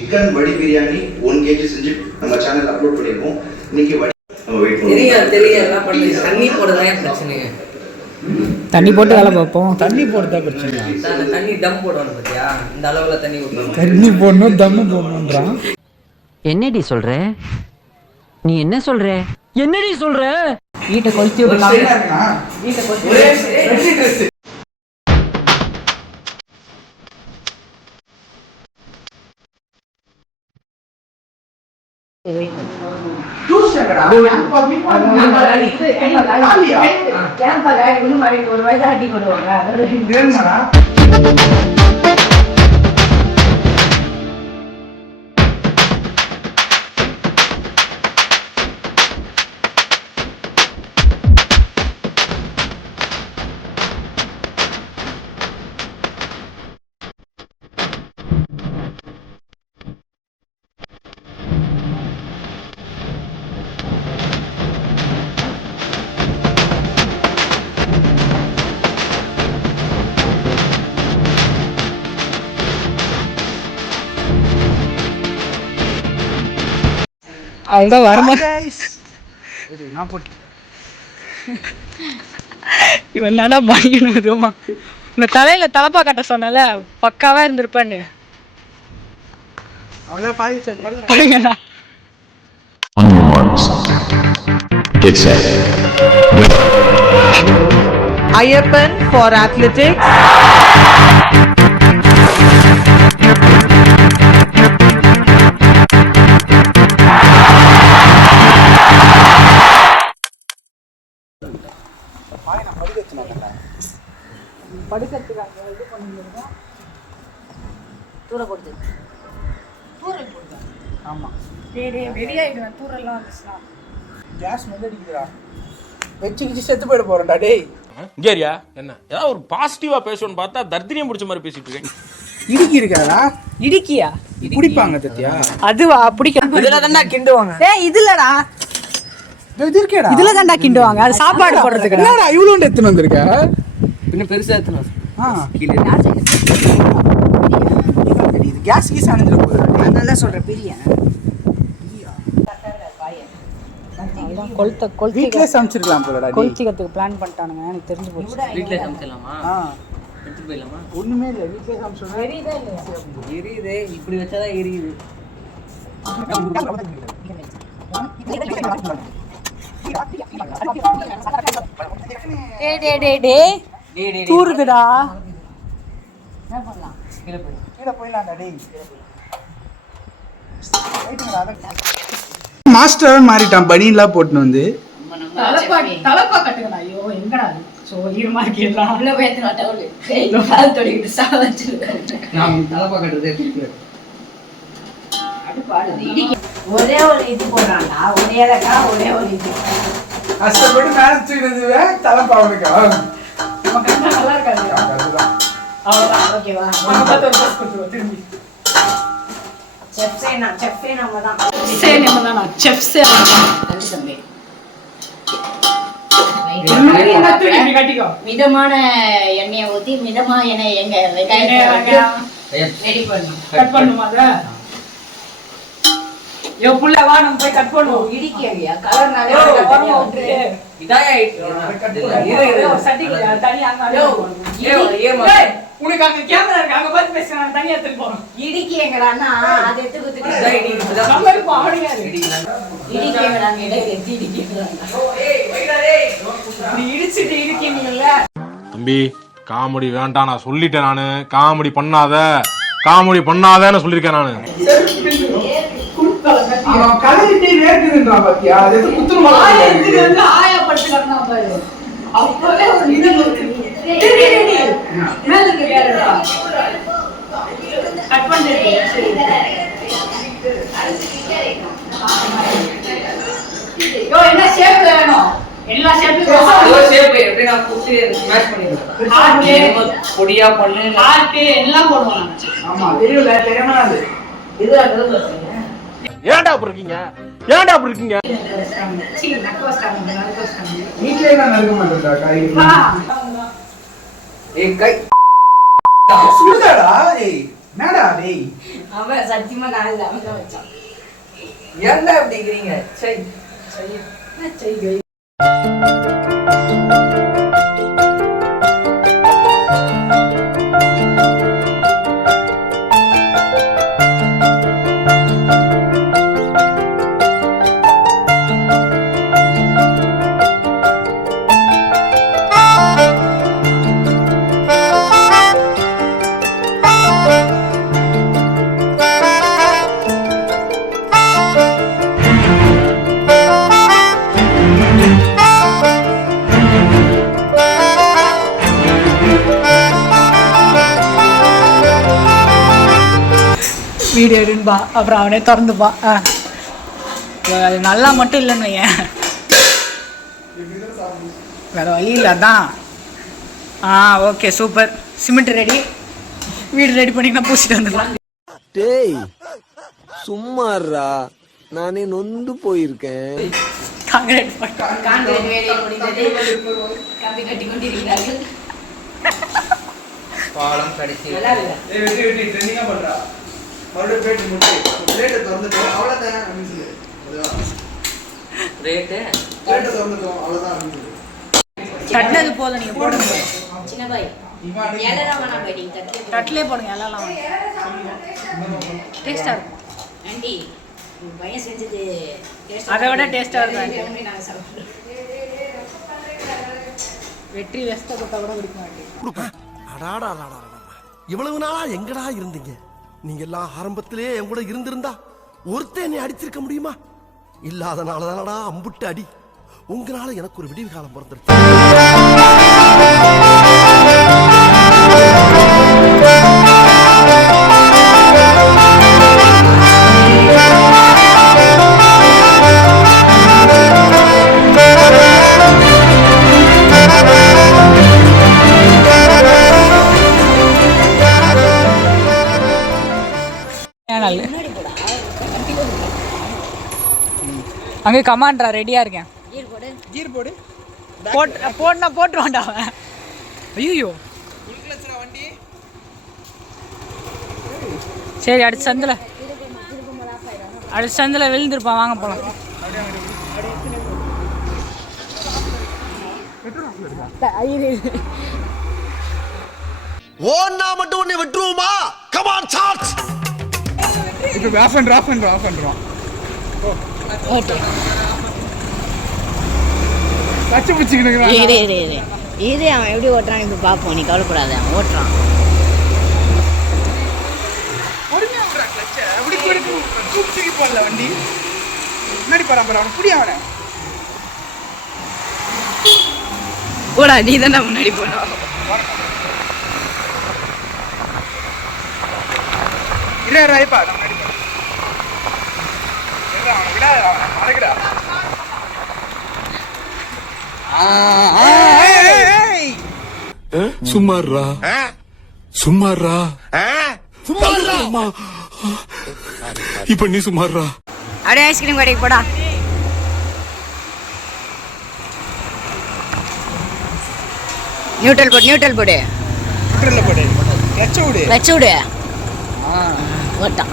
Chicken வடி biryani 1 kg செஞ்சு நம்ம சேனல்ல அப்லோட் பண்ணிருக்கோம். இன்னைக்கு வடி நம்ம வெயிட் பண்ணுவோம். தெரியல பண்ணி தண்ணி போடுறதே பிரச்சனைங்க. தண்ணி போட்டு வேலை பார்ப்போம். தண்ணி போடுறதா பிரச்சனை. தண்ணி தம் போடுவாங்க பாத்தியா, இந்த அளவுல தண்ணி ஊத்தணும். தண்ணி போடணும், தம் போடணும்ன்றான். என்னடி சொல்ற? நீ என்ன சொல்ற? என்னடி சொல்ற? வீட்டை கொளுத்தி விடலாம். வீட்டை கொளுத்தி விடலாம். ஒரு வயசு அடி கொடுவாங்க. அவ்வளோதான் வரமா. இவன் என்னடா பயங்கரமா இந்த தலையில தலப்பா கட்ட சொன்னல, பக்காவா இருந்திருப்பான்னு. பாருங்கண்ணா. Ayappan for athletics. படுக்கிறதுக்காக இது பண்ணிருக்கோம். தூர போடுது. ஆமா. ரெடி ஆயிடுவேன். தூரெல்லாம் வந்துச்சுனா கேஸ் மெல்ல அடிக்குதுடா. வெச்சிக்கிச்சு செத்து போயிட போறேன்டா டேய். இங்கேரியா என்ன ஏதாவது ஒரு பாசிட்டிவா பேசணும்னு பார்த்தா தர்தினியம் பிடிச்ச மாதிரி பேசிட்டு இருக்கேன். இடுக்கி இருக்காடா. இடுக்கியா? பிடிப்பாங்க தத்தியா? அதுவா பிடிக்க. இதுல தான்டா கிண்டுவாங்க. ஏய் இதுலடா. இது இருக்கேடா. இதுல தான்டா கிண்டுவாங்க. அது சாப்பாடு போடுறதுக்கு. என்னடா இவ்ளோண்டு எடுத்து வந்திருக்க? இன்னும் பெருசா எடுத்துறோம். இது கேஸ் கீஸ் அணைஞ்சிர போகுது. நான் நல்லா சொல்றேன் பெரிய. வீட்லயே சமைச்சிருக்கலாம் போலடா. கொளுத்திக்கிறதுக்கு பிளான் பண்ணிட்டானுங்க. எனக்கு தெரிஞ்சு போச்சு. வீட்லயே சமைக்கலாமா? எடுத்து போயிடலாமா? ஒண்ணுமே இல்ல. வீட்லயே சமைச்சோம். எரியுது. இப்படி வச்சாதான் எரியுது. தூருதுடா. என்ன பண்ணலாம்? கீழ போயிடலாம்டா டேய். மாஸ்டர் மாறிட்டான். பனியன்லாம் போட்டுன்னு வந்து தலப்பா கட்டுங்கடா. ஐயோ எங்கடா சோ ஈரமா இருக்கேலாம். உள்ள போய்த்தன டவுல். கையில கால் தொடிக்கிட்டு சாவச்சிருக்காங்க. நான் தலப்பா கட்டுறதே பிடிக்கல. அடுப்பாடுது. இடிக்கு ஒரே ஒரு இது போறான்டா. ஒரே ரகா ஒரே ஒரு இது. கஷ்டப்பட்டு மேல தூக்கினதுவே தலப்பாவனுக்கா. நம்ம கண்ணா நல்லா இருக்காது. அதுதான். அவ்வளவுதான். ஓகேவா? நம்ம பார்த்து ஒரு பாஸ் கொடுத்துருவோம் திரும்பி. செஃப்ஸே நம்ம தான். செஃப்ஸே தம்பி தம்பி. மிதமான எண்ணெயை ஊத்தி மிதமான எண்ணெய் எங்க வெங்காயம் ரெடி பண்ணும். கட் பண்ணுமா அத? யோ புள்ள வா நம்ம போய் கட் பண்ணுவோம். இடிக்கவியா கலர் நாளே ஓரமா விட்டு இதாயா சட்டிக்கு தண்ணி அங்க உனக்கு அங்க கேமரா இருக்கு. அங்க பார்த்து பேசுங்க. நான் தண்ணி எடுத்து போறோம். இடிக்கங்கடான்னா அதை எடுத்து குத்துட்டு நம்ம இப்போ ஆடியா இடிக்கங்கடாங்க எடுத்து இடிக்கங்கடாங்க. இப்படி இடிச்சிட்டு இருக்கீங்கல்ல. தம்பி காமெடி வேண்டாம் நான் சொல்லிட்டேன். நானு காமெடி பண்ணாதன்னு சொல்லியிருக்கேன் நானு. அவன் கலரிட்டே வேர்க்குதுன்றான் பாத்தியா? அது குத்துறமா இது வந்து ஆயா படுத்துறனா பாரு. அப்பவே ஒரு இது இருக்கு. மேல இருக்கு கேரடா. கட் பண்ணிட்டு சரி. யோ என்ன ஷேப் வேணும்? எல்லா ஷேப்லயும் எப்படி நான் கூட்டி ஸ்மாஷ் பண்ணிடுவேன். பொடியா பண்ணு ஹார்ட் எல்லாம் போடுவாங்க. ஆமா தெரியல தெரியாம அது இதுல நடுவுல ஏன்டா அப்படி இருக்கீங்க? சீ நக்கு வஸ்டாங்க நக்கு வஸ்டாங்க. வீட்லயே நான் நறுக்க மாட்டேன்டா காய்கறி. ஏய் கை சுடுதாடா. ஏய் என்னடா டேய் அவன் சத்தியமா காலையில் அவன் தான் வச்சான். ஏன்டா அப்படிங்கிறீங்க? சரி சரி வீடியோ எடுன்பா, அப்புறம் அவனே திறந்துப்பா. அது நல்லா மட்டும் இல்லைன்னு வையேன், வேற வழி இல்லை அதான். Okay super. சிமெண்ட் ரெடி, வீடு ரெடி பண்ணி நான் பூசிட்டு வந்துடலாம். டேய் சும்மாறா, நானே நொந்து போயிருக்கேன். காங்கிரீட் காங்கிரீட் வேலையை முடிந்தது. கம்பி கட்டி கொண்டிருக்கிறார்கள். பாலம் கடைசி நல்லா இல்லை. வெட்டி ட்ரெண்டிங்கா பண்றா. மறுபடியும் பிளேட் முட்டி பிளேட்டை திறந்துட்டோம் அவ்வளோதான் அப்படின்னு சொல்லு. ரேட்டு பிளேட்டை திறந்துட்டோம் அவ்வளோதான் அப்படின்னு சொல்லு. தட்டினது போதும், நீங்கள் போடுங்க. சின்ன பாய் இலைலாம் வேணாம் பாய், நீங்க தட்டிலே போடுங்க, எல்லாம் டேஸ்டாக இருக்கும். ஆண்டி உங்க பையன் செஞ்சது அதை விட டேஸ்டாக இருக்கும். நாங்கள் சாப்பிட்றோம். வெற்றி வெஸ்ட்டை கொடுத்தா கூட குடிக்க மாட்டேன். இவ்வளவு நாளா எங்கடா இருந்தீங்க? நீங்க எல்லாம் ஆரம்பத்திலே என் கூட இருந்திருந்தா ஒருத்தன் என்னை அடிச்சிருக்க முடியுமா? இல்லாதனாலதானடா அம்புட்டு அடி. உங்களால எனக்கு ஒரு விடிவு காலம் பிறந்துருச்சு. அங்கே கமாண்ட்ரா, ரெடியாக இருக்கேன். கீர் போடு போட்டுனா போட்டுருவான்டா அவன். ஐயோ வண்டி. சரி அடுத்த சந்தில் விழுந்துருப்பான், வாங்க போகலாம். ஓன்னா மட்டும் உன்னை விட்டுருவோமா? Come on charge. இப்போ ஆஃப் பண்ணுறோம். கச்சு பிடிச்சிக்கிட்டு இது அவன் எப்படி ஓட்டுறான் இப்போ பார்ப்போம், நீ கவலைப்படாத, அவன் ஓட்டுறான். வண்டி முன்னாடி போறான், புடி அவனை போடா, நீ தானே முன்னாடி போனோம். இருப்பா சும்மாறா இப்ப நீ சும்மாறா. அப்படியே ஐஸ்கிரீம் கடைக்கு போடா. நியூட்ரல் போடு. வச்சு விடு. ஓட்டான்.